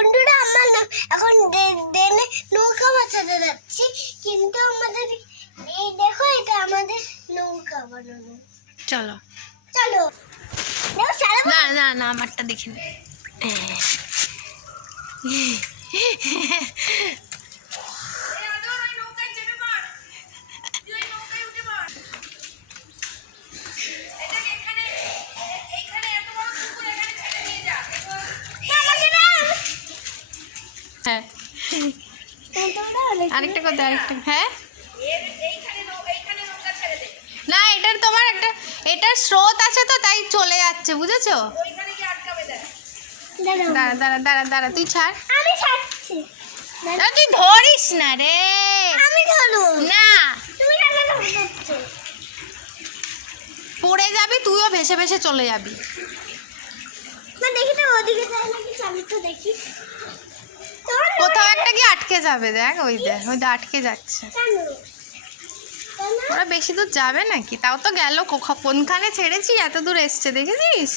বন্ধুরা আমরা এখন নৌকা বাঁচাতে যাচ্ছি, কিন্তু আমাদের এই দেখো এটা আমাদের নৌকা বানানো। চলো চলো না না না আমারটা দেখিনি। হ্যাঁ আরেকটা কথা আরেকটা। হ্যাঁ না এটার তোমার একটা এটার স্রোত আছে তো তাই চলে যাচ্ছে, বুঝেছো? দাঁড়া দাঁড়া দাঁড়া দাঁড়া তুই ছাড়। আমি ছাড়ছি। তুই ধরিস না রে। আমি ধরো না তুমি কেন ধরছো? পড়ে যাবি তুইও, ভেসে ভেসে চলে যাবি। না দেখি তো ওদিকে যাই নাকি, চাবি তো দেখি। কোথাও একটা কি আটকে যাবে, দেখ ওই দেখ ওই আটকে যাচ্ছে। কেন? ওরা বেশি দূর যাবে নাকি? তাও তো গেল, কোনখানে ছেড়েছি এত দূর এসছে দেখেছিস?